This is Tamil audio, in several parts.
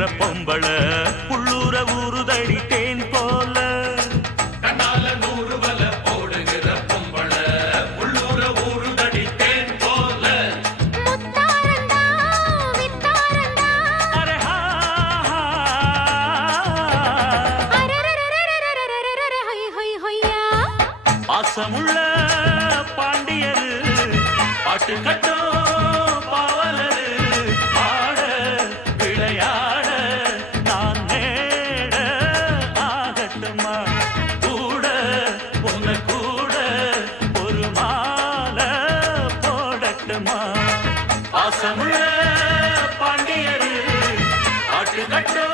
போடுகிற பொம்பள உள்ளூர ஊறுதடி தேன் போல கண்ணால 100 வல போடுகிற பொம்பள உள்ளூர ஊறுதடி தேன் போல முத்தாரண்டா வித்தாரண்டா அரே ஹா அரரரரரரரரரரரர ஹொய் ஹொய் ஹொய்யா பாசமுள்ள பாண்டியரு பாட்டு கட்டோ பாவலரு ஆட விளையாட நான் நேட ஆகட்டுமா கூட உன்னை கூட ஒரு மாலை போடட்டுமா பாசமுள்ள பாண்டியரு பாட்டு கட்டோ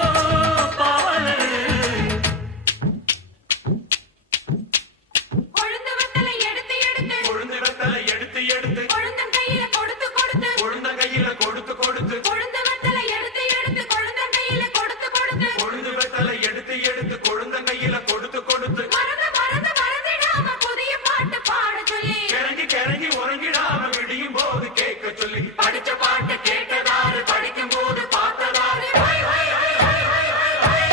பாவலரு கொழுந்து வத்தலை எடுத்து எடுத்து கொழுந்து வெத்தலை எடுத்து எடுத்து கொழுந்தன் கையில கொடுத்து கொடுத்து கொழுந்த கையில கொடுத்து கொடுத்து கொழுந்து வத்தலை எடுத்து எடுத்து கொழுந்தன் கையில கொடுத்து கொடுத்து கொழுந்து வெத்தலை எடுத்து எடுத்து கொழுந்த கையில கொடுத்து கொடுத்து மறந்து மறந்து மறந்திடாம புதிய பாட்டு பாட சொல்லி கிறங்கி கிறங்கி உறங்கிடாம விடியும் போது கேட்க சொல்லி படிச்ச பாட்டு கேட்டதாரு படிக்கும் போது பார்த்ததாரு ஹொய் ஹொய் ஹொய் ஹொய் ஹொய் ஹொய் ஹொய்.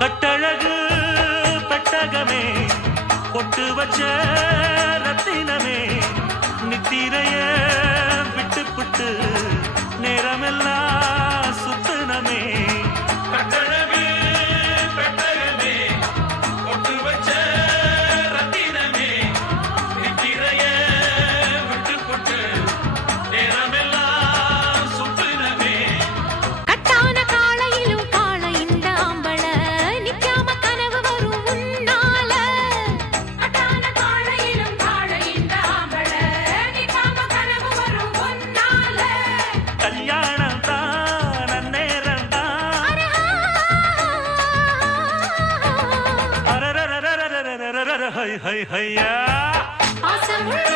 கட்டழகு பெட்டகமே பொட்டு வச்ச ரத்தினமே நித்திரைய விட்டு புட்டு நேரமெல்லாம் சுத்தனமே கட்டழகு பெட்டகமே பொட்டு வச்ச ரத்தினமே நித்திரைய விட்டு புட்டு நேரமெல்லாம் சுத்தினமே கட்டான காளையிலும் காளை இந்த ஆம்பள நிக்காம கனவு வரும் உன்னால கட்டான காளையிலும் காளை இந்த ஆம்பள நிக்காம கனவு வரும் உன்னால கல்யாணம் தான் அந்நேரம் தான் அரரரரரரரரரர ஹை ஹை ஹையா பாசமுள்ள